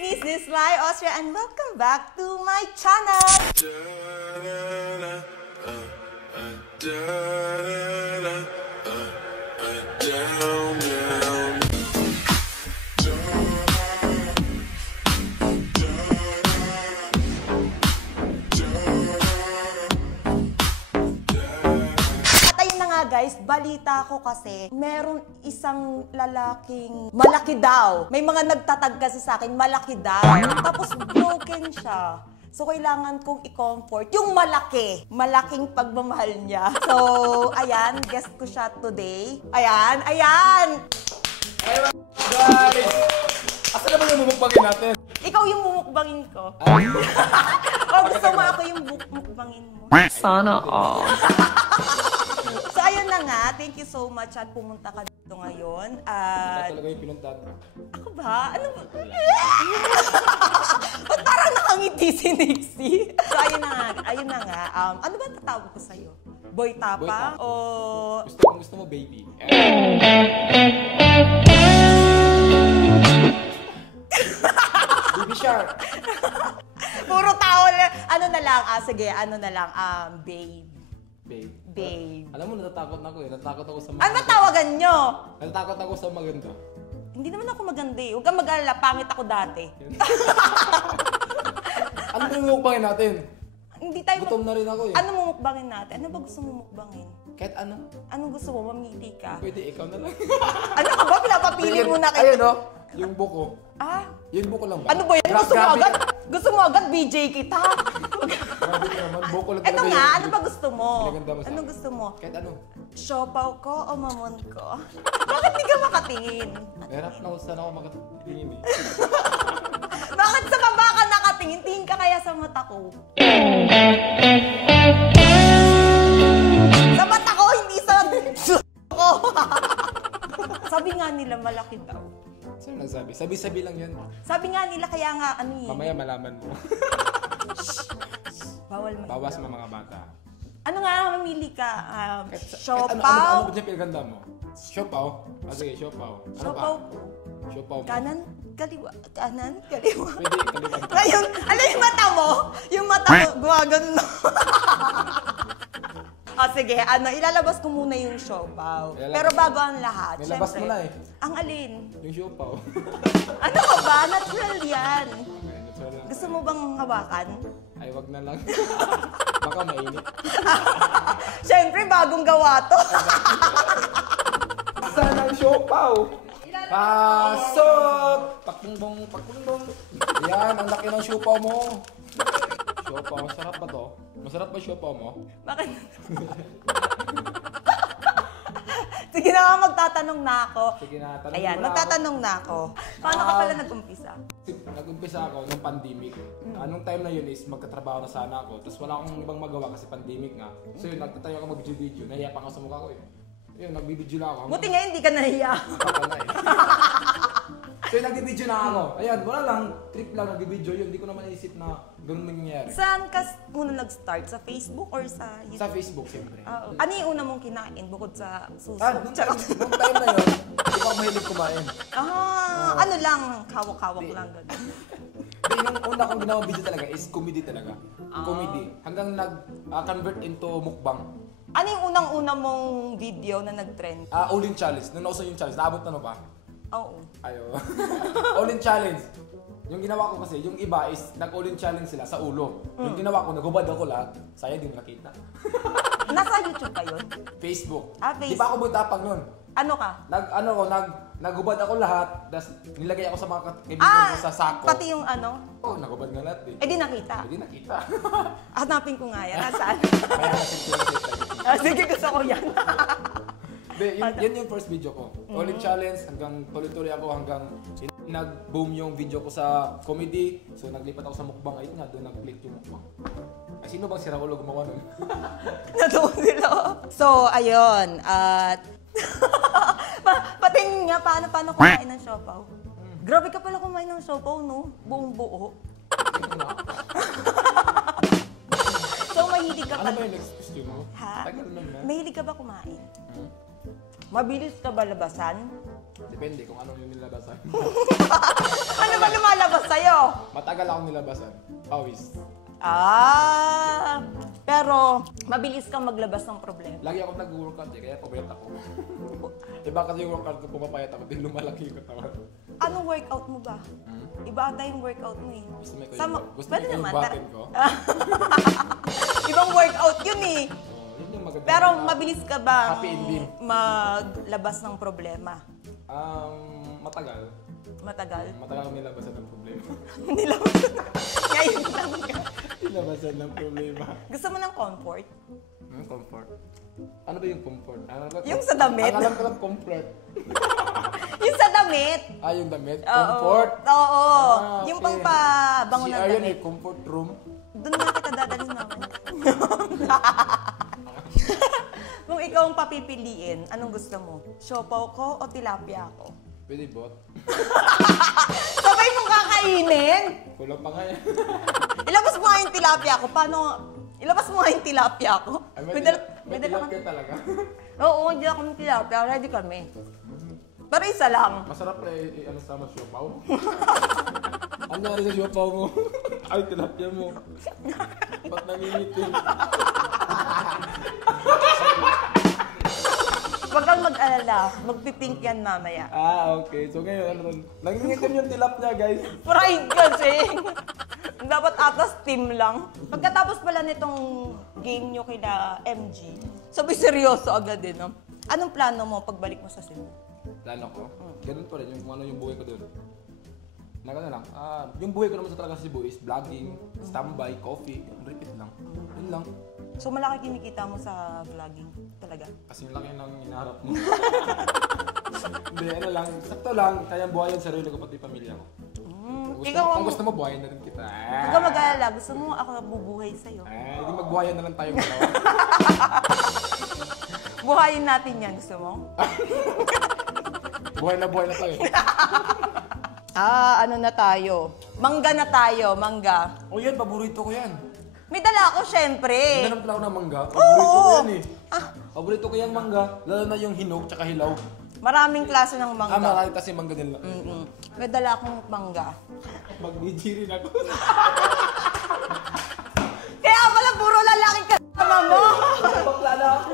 This is Lai Austria and welcome back to my channel! Guys, balita ko kasi meron isang lalaking malaki daw. May mga nagtatag kasi sa akin, malaki daw. Tapos broken siya. So, kailangan kong i-comfort yung malaki. Malaking pagmamahal niya. So, ayan, guest ko siya today. Ayan, ayan! Hey, guys! Asa naman yung mumukbangin natin? Ikaw yung mumukbangin ko. O, gusto mo ako yung mukbangin mo? Sana all. So, ayun na nga. Thank you so much at pumunta ka dito ngayon. Ito talaga yung pinuntahan ko. Ako ba? Ano ba? Ba't parang nakangiti si Nixie? So, ayun na nga. Ano ba tatawag ko sa'yo? Boy Tapa? O... Gusto mo baby? Baby Shark! Puro tao lang. Ano na lang? Sige, ano na lang? Babe. Babe. Babe. Alam mo, natatakot na ako eh. Natatakot ako sa Ano ba tawagan nyo? Natatakot ako sa maganda. Hindi naman ako maganda eh. Huwag kang mag-alala. Pangit ako dati. Ano ba yung mukbangin natin? Hindi tayo Gutom na rin ako eh. Ano mo mukbangin natin? Ano ba gusto mo mukbangin? Kahit ano. Anong gusto mo? Mamili ka. Pwede ikaw na lang. Ano ka ba? Pinapapili mo na kita. Ayun o. Yung buko. Ah? Yung buko lang ba? Ano ba yan? Gusto mo agad? Gusto mo agad BJ kita? Grabe ka naman. Buko lang Ito talaga nga, yun. ano ba gusto mo? Pinaganda mo sa Anong akin. gusto mo? Kahit ano. Siopaw ko o mamon ko? Bakit di ka makatingin? Mahirap na kung saan ako makatingin eh. Bakit sa baba ka nakatingin? Tingin ka kaya sa mata ko? Sa mata ko, hindi sa ko. Sabi nga nila malaki daw. Sino nagsabi? Sabi-sabi lang yun. Sabi nga nila kaya nga ano eh. Mamaya malaman mo. Bawal mo. Bawas sa mga bata. Ano nga, mamili ka? Siopaw? Ano ba dyan pinaganda mo? Siopaw? Sige, siopaw. Ano Siopaw pa? ko. Siopaw mo. Kanan, kaliwa. Kanan, kaliwa. Pwede, kaliwan. Ngayon, alam yung mata mo? Yung mata mo, gumagano. Sige, ilalabas ko muna yung siopaw. Pero bago ang lahat, nilabas mo na eh. Ang alin? Yung siopaw. Ano ka ba? Natural yan. Okay, natural lang. Gusto mo bang hawakan? Ay, wag na lang. Baka mainit. Siyempre, bagong gawa to. Saan ang siopaw? Pasok! Pakpungbong, pakpungbong. Yan, ang laki ng siopaw mo. Siopaw, masarap ba to? Masarap ba siopaw mo? Bakit? Sige na nga, magtatanong na ako. Sige na, tanong Ayan, mo na magtatanong na ako. Paano ka pala nag-umpisa? Nag-umpisa ako nung pandemic. Anong time na yun is magkatrabaho na sana ako. Tapos wala akong ibang magawa kasi pandemic nga. So yun, nagtatayo ako mag-video. Nahiya pa ako sa mukha ko eh. Yun, nagbibideo lang ako. Buti nga hindi ka nahiya. Wala eh. So yun, nagbibideo na ako. Ayan, wala lang. Trip lang, nagbibideo yun. Hindi ko naman naisip na ganun nangyayari. Saan ka muna nag-start? Sa Facebook or sa YouTube? Sa Facebook, siyempre. Ano yung una mong kinain bukod sa suso? Nung time na yun, hindi ko ako mahilig kumain. Ano lang, hawak-hawak lang gano'n. Pero yung una kong ginawa video talaga is comedy talaga. Comedy. Hanggang nag-convert into mukbang. Ano yung unang-una mong video na nag-trend? All-in challenge. Nung nauso yung challenge, naabot na ba? Oo. Ayo. All-in challenge. Yung ginawa ko kasi, yung iba is nag-all-in challenge sila sa ulo. Yung ginawa ko, nagubad ako lahat. Sayang di mo nakita. Nasa YouTube pa yun? Facebook. Facebook. Di pa ako butapang nun. Ano ka? Nagubad ako lahat, tapos nilagay ako sa mga kaibigan ko sa sako. Pati yung ano? Oo, nagubad nga lahat eh. Di nakita. Hindi nakita. Hanapin ko nga yan. Nasaan? Kaya natin ko Sige, gusto ko yan. Yan yung first video ko. All-in challenge, hanggang tuloy-tuloy ako hanggang nag-boom yung video ko sa comedy. So naglipat ako sa mukbang. Ayun nga, doon nag-click yung mukbang. Ay, sino bang sira ulo gumawa nun? Natuwa sila. So, ayun. At... Patingin nga, paano kumain ng siopaw? Grabe ka pala kumain ng siopaw, no? Buong buo. So, mahilig ka Ano pa... ba yung next question mo? Ha? Tagal naman. Mahilig ka ba kumain? Mabilis ka ba labasan? Depende kung ano yung nilabasan. Ano ba lumalabas sa'yo? Matagal ako nilabasan. Pawis. Pero mabilis kang maglabas ng problema. Lagi ako nag-workout kaya pabayat ako. Iba kasi yung workout ko, pumapayat ako, din lumalaki yung katawan. Anong workout mo ba? Iba ata yung workout mo eh. Gusto mo Pwede yung naman. batin ko? Ibang workout yun eh. Yun yung maganda. Pero mabilis ka ba Happy ending. maglabas ng problema? Matagal. Matagal? Matagal ako nilabasan ng problema. Nilabasan. Ngayon lang ka. Nilabasan ng problema. Gusto mo ng comfort? Comfort. Ano ba yung comfort? Yung sa damit? Ang alam ko lang comfort. Yung sa damit? Yung damit? Comfort? Oo. Okay. Yung pangpabango ng CR yun damit. comfort room. Doon na kita dadalhin naman. Kung ikaw ang papipiliin, anong gusto mo? Siopaw ko o tilapia ko? Pwede bot. Sabay mong kakainin? Kulang pa nga yan. Ilabas mo nga yung tilapia ko. Paano? Ilabas mo nga yung tilapia ko. May tilapia talaga. Oo, hindi ako ng tilapia. Ready kami. Pero isa lang. Masarap na sama siopaw. Ano nangyari sa siopaw mo? Ay, tilapia mo. Ba't nangingitin? Huwag kang mag-alala. Magpipink yan mamaya. Okay. So ngayon, ano ron? Nangingitim yung tilapia, guys. Fried kasi. Dapat atas steam lang. Pagkatapos pala nitong game nyo kila MG, sabi seryoso agad din, no? Anong plano mo pagbalik mo sa Cebu? Plano ko? Ganun pa rin yung kung ano yung buhay ko doon. Nagano lang. Yung buhay ko naman sa talaga sa Cebu is vlogging, standby, coffee, repeat lang. Yun lang. So malaki kinikita mo sa vlogging talaga? Kasi yung laki ng hinaharap mo. Hindi, ano lang. Sakto lang. Kayang buhayin sarili ko pati pamilya ko. Kung gusto mo, buhayin na rin kita. Huwag kang mag-alala. Gusto mo ako bubuhay sa'yo. Hindi magbuhayan na lang tayong dalawa. Buhayin natin yan. Gusto mo? buhay na tayo. Ano na tayo? Mangga na tayo. Mangga. Yan. Paborito ko yan. May dala ako, syempre. Hinanap lang ako ng mangga. Paborito ko yan eh. Paborito ko yung mangga. Lalo na yung hinog tsaka hilaw. Maraming klase ng mangga. Marami kasi mangga nila. May dala akong mangga. Mag-BG rin ako. Kaya pala puro lalaki kasama mo. Bakla na ako.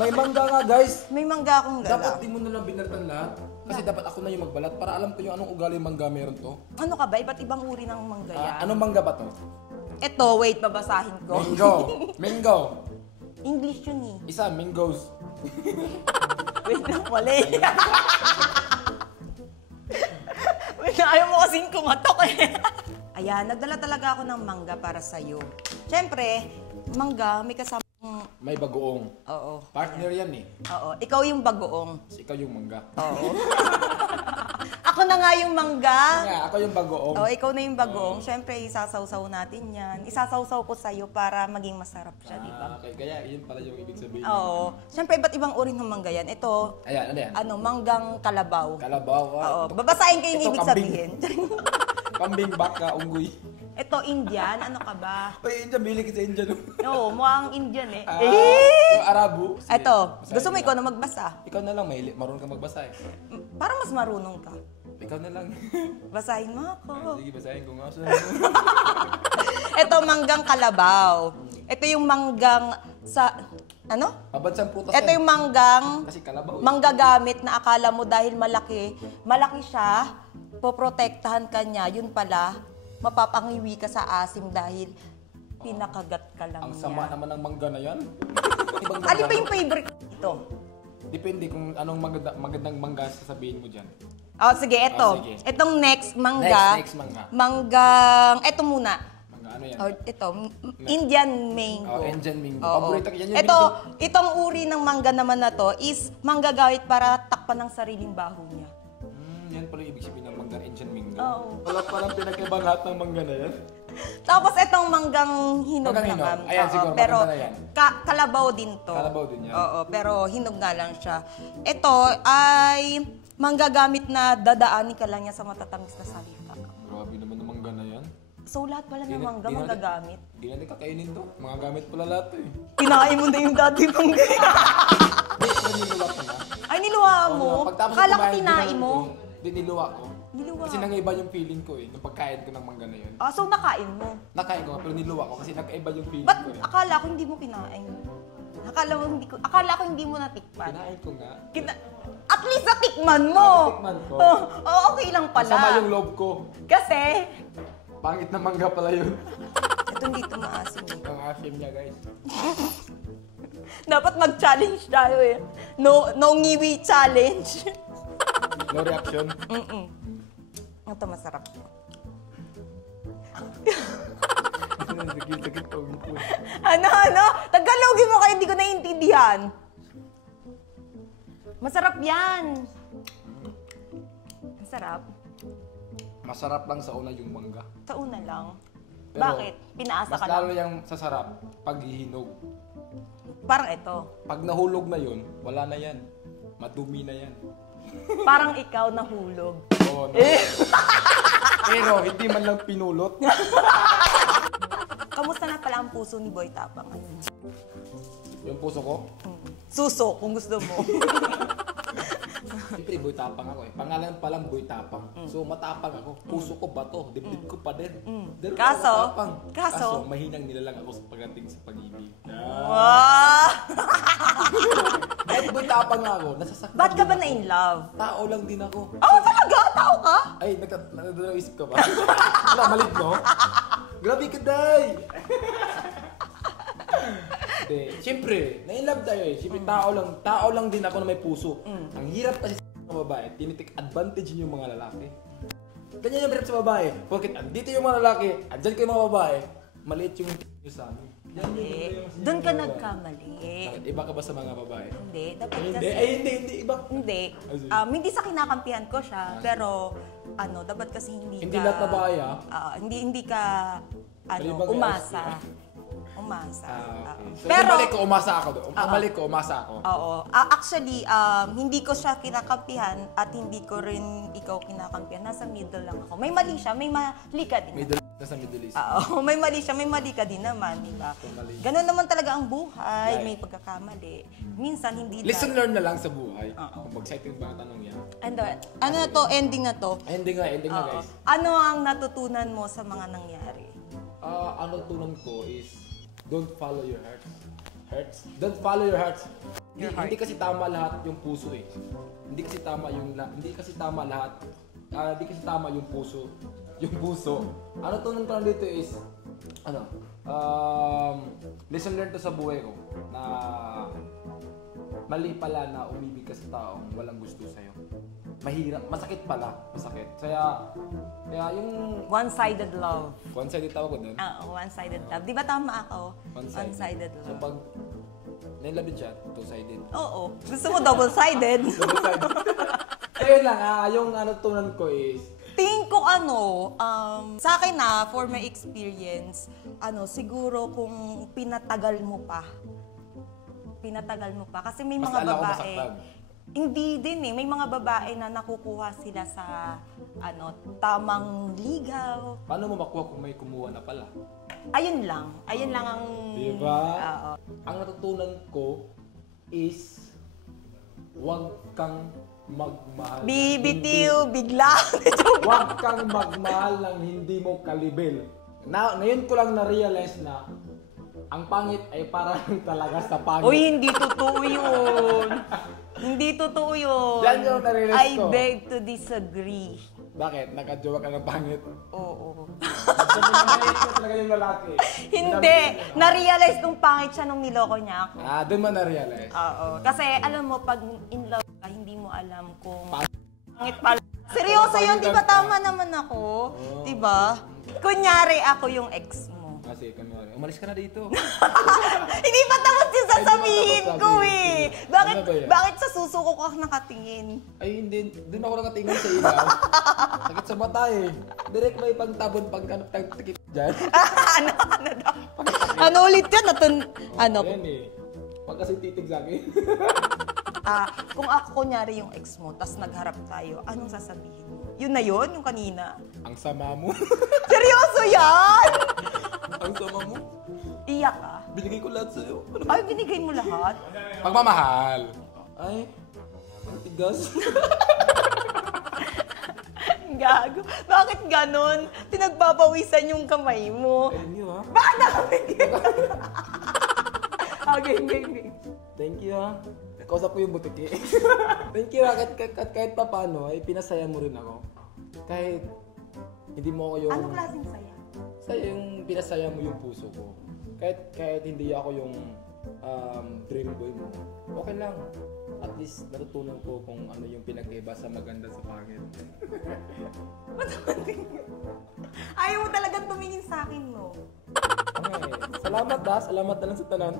May mangga nga guys. May mangga akong dala. Dapat di mo na lang binaltan lahat. Kasi dapat ako na yung magbalat para alam ko yung anong ugali yung mangga meron to. Ano ka ba? Iba't ibang uri ng mangga yan. Anong mangga ba to? Ito, wait, babasahin ko. Mango. English yun eh. Isa, mangoes. Wait lang, mali. Wait lang, ayaw mo kasing kumatok eh. Ayan, nagdala talaga ako ng mangga para sa'yo. Siyempre, mangga, may kasama. May bagoong. Oo. Partner yan eh. Oo. Ikaw yung bagoong. Kasi ikaw yung mangga. Oo. Ako na nga yung mangga. Ako yung bagoong. Oo, ikaw na yung bagoong. Siyempre, isasawsaw natin yan. Isasawsaw ko sa'yo para maging masarap siya, di ba? Okay, kaya yun pala yung ibig sabihin. Oo. Siyempre, iba't ibang uri ng mangga yan. Ito, Ayan, ano yan? manggang kalabaw. Kalabaw. Oo. Babasahin ko yung Ito, ibig kambing. sabihin. Kambing, baka, unggoy. Ito, Indian. Ano ka ba? Uy, Indian, bili kita Indian. Oo, mukhang Indian eh. Yung Arabo. Sige, Ito, basahin gusto mo na. ikaw na magbasa? Ikaw na lang, marunong ka magbasa eh. Para mas marunong ka. Ikaw na lang. Basahin mo ako. Sige, basahin ko nga. Ito, manggang kalabaw. Ito yung manggang sa... Ano? Mabansang prutas Ito yung manggang Kasi kalabaw. manggagamit na akala mo dahil malaki siya, poprotektahan ka niya, yun pala, mapapangiwi ka sa asim dahil pinakagat ka lang Ang sama niya. naman ng mangga na yan. Ibang Alin mangga. ba yung favorite ito? Depende kung anong magandang mangga sasabihin mo dyan. Oh, sige, ito. sige. Itong next mangga. Next mangga. Manggang, ito muna. Mangga ano yan? Oh, ito, Indian mango. Indian mango. Oo. Paborito ko yan. Yung Ito, itong uri ng mangga naman na to is manggagawit para takpan ng sariling baho niya. Yan pala yung ibig sabihin ng mangga Indian mango. Oo. Wala palang pinagkibang lahat ng mangga na yan. Tapos itong manggang hinog Manggang hinog. naman. Ayan, Oo, siguro, pero maganda na yan. kalabaw din to. Kalabaw din yan. Oo, pero hinog nga lang siya. Ito ay manggagamit na dadaanin ka lang niya sa matatamis na salita. Grabe naman ng mangga na yan. So lahat pala ng mangga Di na- manggagamit. Di natin kakainin to. Mga gamit pala lahat to eh. Kinain mo na yung dati mangga. Wait, niluwa ko na. Ay, niluha mo? Oo, pagtapos Akala ko kumain, tinain ginawin mo. ko. Niluwa ko. Niluwa. Kasi nangaiba yung feeling ko eh, nung pagkain ko ng mangga na yun. So nakain mo? Nakain ko nga, pero niluwa ko kasi nagkaiba yung feeling Ba't ko eh. akala ko hindi mo kinain? Akala ko hindi mo natikman. Kinain ko nga. At least natikman mo! Natikman ko. Okay lang pala. Masama yung loob ko. Kasi, Pangit na mangga pala yun. ito dito maasim eh. Ang asim niya guys. Dapat mag-challenge tayo eh. No ngiwi challenge. No reaction. Ito masarap. Sakit ko. Ano? Tagalogin mo kayo, hindi ko naiintindihan. Masarap yan. Masarap. Masarap lang sa una yung mangga. Sa una lang. Pero, Bakit? Pinaasa Mas ka lalo lang. yung sasarap pag hihinog. Parang ito. Pag nahulog na yun, wala na yan. Madumi na yan. Parang ikaw nahulog. Oo, no. Pero hindi man lang pinulot. Kamusta na pala ang puso ni Boy Tapang? Yung puso ko, Suso, kung gusto mo. siyempre boy tapang ako eh. Pangalan pa lang boy tapang. So matapang ako. Puso ko bato, dibdib ko pa din. Pero Kaso? ako matapang. Kaso? Mahinang nilalang ako sa pagdating sa pag-ibig. Wow! Kahit boy tapang nga ako, nasasaktan. Ba't ka ba din na ako. in love? Tao lang din ako. Oh, talaga? Tao ka? Ay, nagdadalaw isip ka ba? Wala, malig no? Grabe ka, day! Siyempre, na-inlove tayo eh. Siyempre, tao lang din ako na may puso. Ang hirap kasi sa mga babae, tinitik advantage yung mga lalaki. Ganyan yung hirap sa babae. Porket andito yung mga lalaki, andyan kayo mga babae, maliit yung nyo sa amin. Doon ka nagkamali. Bakit? Iba ka ba sa mga babae? Hindi, dapat Hindi, kasi... hindi, iba. Hindi. Hindi sa kinakampihan ko siya, pero dapat kasi Hindi lahat na babae hindi ka Maliban kay umasa. Umasa. Okay. So, Pero mali ko, umasa ako doon. Mali ko, umasa ako. oo. Actually, hindi ko siya kinakampihan at hindi ko rin ikaw kinakampihan. Nasa middle lang ako. May mali siya, may mali ka din. Nasa Middle East. Oo, may mali siya, may mali ka din naman, di ba? Mali. Ganon naman talaga ang buhay, Right. may pagkakamali. Minsan hindi Listen, learn na lang sa buhay. Kung mag-site yung mga tanong yan. Ano na to, ending na to? Ending na guys. Ano ang natutunan mo sa mga nangyari? Ang natutunan ko is, don't follow your hearts. Don't follow your hearts. Hindi kasi tama lahat yung puso eh. Hindi kasi tama lahat. Hindi kasi tama yung puso. Yung puso. Ano tunan ko lang dito is, listen, learn to sa buhay ko na mali pala na umibig ka sa taong walang gusto sa'yo. Mahirap, masakit pala, masakit. Kaya yung One-sided love. one-sided tawag ko dun. One-sided love. Di ba tama ako? One-sided So love. pag nailabit siya, two-sided. Oo. Gusto mo double-sided? So yun lang, yung tunan ko is, Tingin ko sa akin for my experience, siguro kung pinatagal mo pa. Kasi may mas mga alam ko babae, masaktan. hindi din may mga babae na nakukuha sila sa tamang ligaw. Paano mo makuha kung may kumuha na pala? Ayun lang ang... Diba? Oo. Ang natutunan ko is, huwag kang magmahal. Bibitiw, bigla. Huwag kang magmahal ng hindi mo kalibel. Ngayon ko lang na-realize na ang pangit ay parang talaga sa pangit. Uy, hindi totoo yun. Hindi totoo yun. Yan yung na-realize ko. I beg to disagree. Bakit? Nakajowa ka ng pangit? Oo. Sabi naman ko talaga yung lalaki. Hindi. Na-realize nung pangit siya nung niloko niya ako. Doon mo na-realize. Oo. Kasi alam mo, pag in love ka, hindi mo alam kung pangit pala. Seryoso yun, di ba? Tama naman ako. Di ba? Kunyari ako yung ex mo. Kasi umalis ka na dito. Hindi pa tapos yung sasabihin ko eh. Bakit, Ano ba yan? bakit sa susuko ka nakatingin? Ay, hindi. Doon ako nakatingin sa ilaw. Sakit sa mata eh. Direct may pagtabon pag tikit dyan. Ano daw? Ano ulit yan? Yan eh. Pag kasi titig sa akin. Kung ako kunyari yung ex mo, tas nagharap tayo, anong sasabihin mo? Yun na yun, yung kanina. Ang sama mo. Seryoso yan? Ang sama mo. Iyak ka? Binigay ko lahat sa'yo. Ano Ay, binigay mo lahat? Pagmamahal. Ay, ang tigas. Gago. Bakit ganon? Pinagpapawisan yung kamay mo. Thank you, ha? Bakit nakapigil? Okay, game. Thank you, ha? Kausap ko yung butiki. Thank you, ha? Kahit pa paano, ay pinasaya mo rin ako. Kahit hindi mo ako yung... Anong klaseng saya? Saya yung pinasaya mo yung puso ko. Kahit hindi ako yung dream boy mo. Okay lang. At least natutunan ko kung ano yung pinagkaiba sa maganda sa pangit. Ayaw mo talagang tumingin sa akin, no? Okay. Salamat, ha? Salamat na lang sa tanan.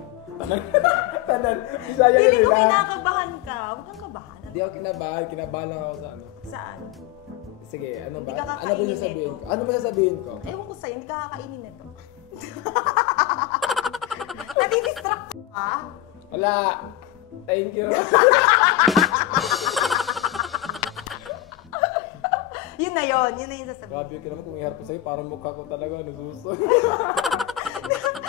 Tanan. Bisaya yun Feeling ko lang. kinakabahan ka. Huwag kang kabahan. Hindi ako kinabahan. Kinabahan lang ako sa ano. Saan? Sige, ano ba? Hindi ka Ano ba kakainin sasabihin nito. ko? Ano ba sasabihin ko? Ewan ko sa'yo, hindi ka kakainin nito. Nadidistract ka? Wala. Thank you. Yun na yun yung sasabihin. Grabe ka naman kung iharap ko sa'yo. Parang mukha ko talaga nagusto.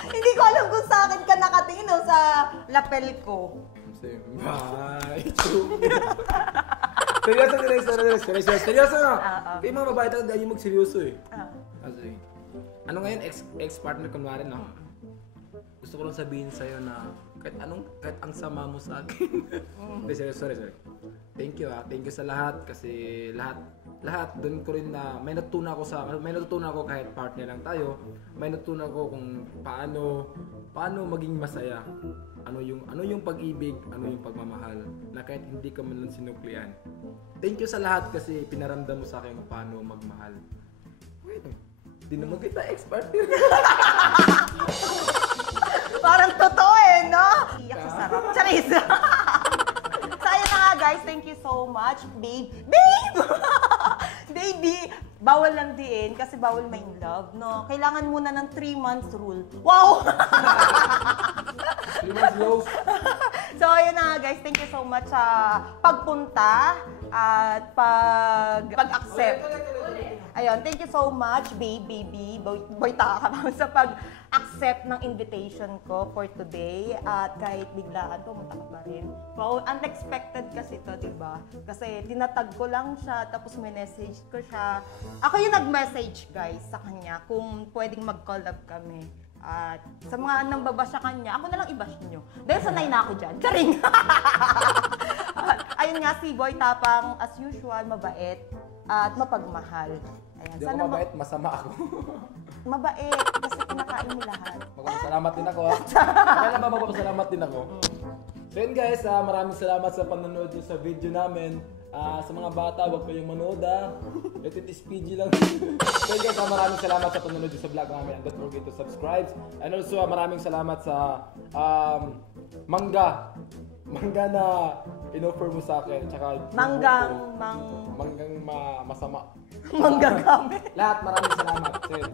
Hindi ko alam kung sa akin ka nakatingin o sa lapel ko. Bye. Seryoso na. Kaya mga babae talaga yung magseryoso eh. Kasi, ano ngayon, ex-partner kunwari no? Gusto ko lang sabihin sa'yo na kahit ang sama mo sa akin. Hindi, sorry. Thank you, ha. Thank you sa lahat kasi lahat doon ko rin na may natutunan ako kahit partner lang tayo. May natutunan ako kung paano maging masaya. Ano yung pag-ibig, ano yung pagmamahal na kahit hindi ka man lang sinuklian. Thank you sa lahat kasi pinaramdam mo sa akin kung paano magmahal. Wait, hindi naman kita ex-partner. Parang totoo eh, no? Iyak sa sarap. Charis! So, ayun na nga guys. Thank you so much, babe. Babe! Baby! Bawal lang diin kasi bawal may love, no? Kailangan muna ng 3 months rule. Wow! 3 months lows. So, ayun na nga guys. Thank you so much sa pagpunta at pag-accept. Ayun, thank you so much, baby, boy taka ka sa pag-accept ng invitation ko for today. At kahit biglaan, pumunta ka pa rin. Wow, unexpected kasi to, diba? Kasi tinatag ko lang siya, tapos message ko siya. Ako yung nag-message, guys, sa kanya kung pwedeng mag-collab kami. At sa mga nang babash sa kanya, ako na lang i-bash nyo. Dahil sanay na ako dyan. Charing! Ayun nga, si Boy Tapang, as usual, mabait at mapagmahal. Ayan. Hindi ako mabait, masama ako. Mabait, kasi kinakain mo lahat. Magpapasalamat din ako, ha? Kailan ba magpapasalamat din ako? So yun guys, maraming salamat sa panonood nyo sa video namin. Sa mga bata, huwag kayong manood, ha? Let it is PG lang. So yun guys, maraming salamat sa panonood nyo sa vlog namin. And don't forget to subscribe. And also, maraming salamat sa mangga na in-offer mo sa akin. Tsaka Manggang masama. gamit. Lahat, maraming salamat. So, yun.